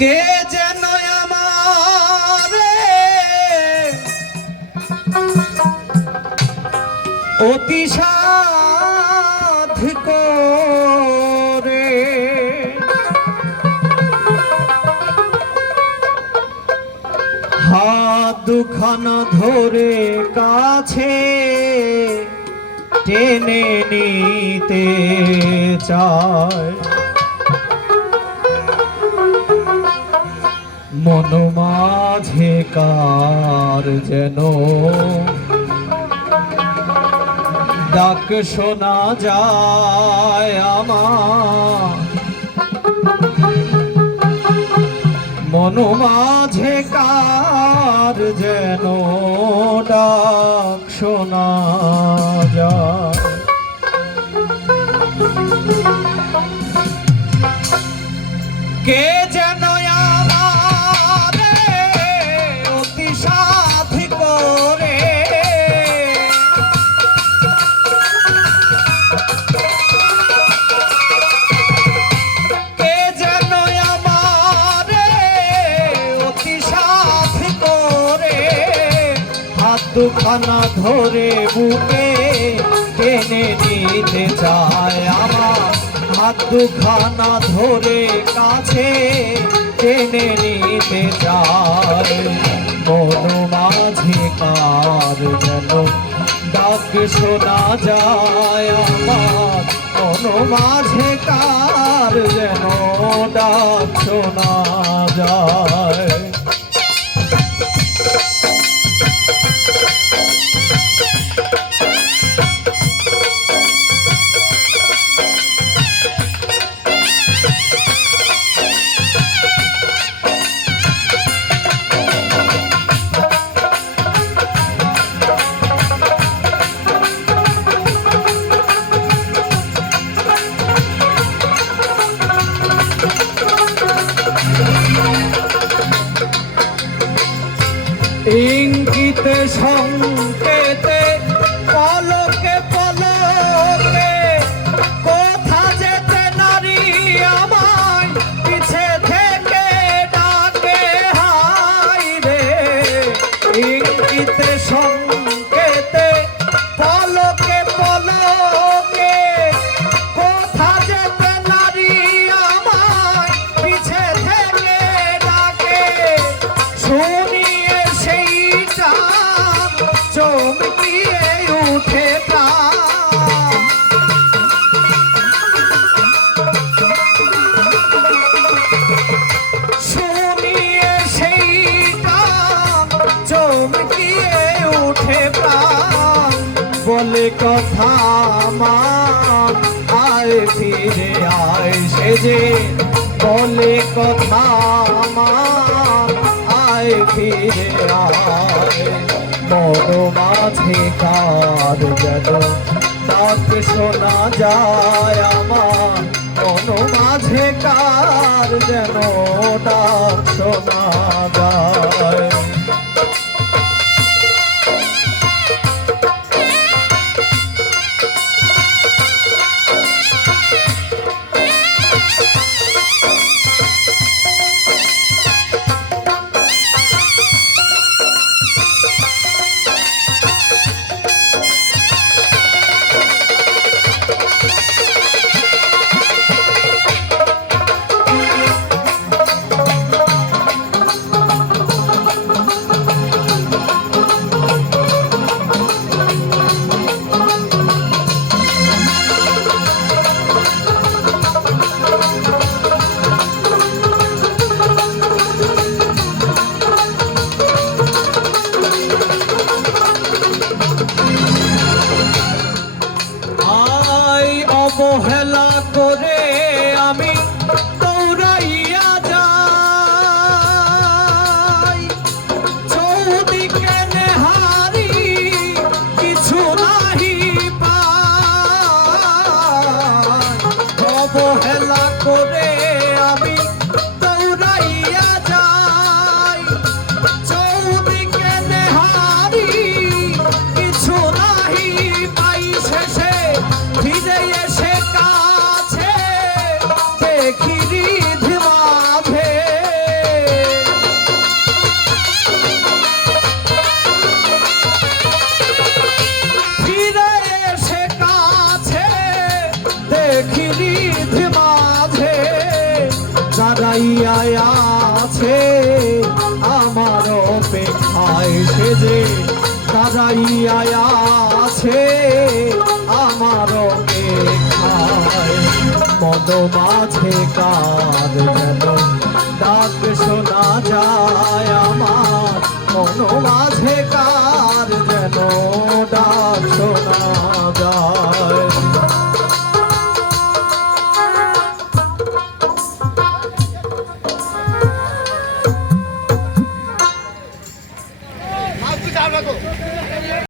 কে যেন আমারে অতি সাধ করে হাত দুখানা ধরে কাছে টেনে নিতে চায়, মন মাঝে কার যেন ডাক শোনা যায় আমার, মন মাঝে কার যেন ডাক শোনা যায়। কে যেন আমারে অতি সাধ করে দুখানা ধরে বুকে টেনে নিতে চায় আমার, হাত দুখানা ধরে কাছে টেনে নিতে চায়, মন মাঝে কার যেন ডাক শোনা যায় আমার, মন মাঝে কার যেন ডাক শোনা যায়। ইঙ্গিতে সংকেতে পলকে পলকে কোথা যেতে নারী আমায় পিছে থেকে ডাকে হাই রে, ইঙ্গিতে সংকেতে পলকে পলকে কোথা যেতে নারী আমায় পিছে থেকে ডাকে, শুনিয়ে সেইটা চমকিয়ে উঠে প্রাণ, শুনিয়ে সেইটা চমকিয়ে উঠে প্রাণ, বলে কথা আমার আয় ফিরে আয় সেজে, বলে কথা আমার আয় ফিরে আয়, মন মাঝে কার যেন ডাক শোনা যায় আমার, মন মাঝে কার যেন ডাক শোনা যায়। মন মাঝে কার যেন ডাক শোনা যায় আমার মন মাঝে কার যেন ডাক শোনা যায়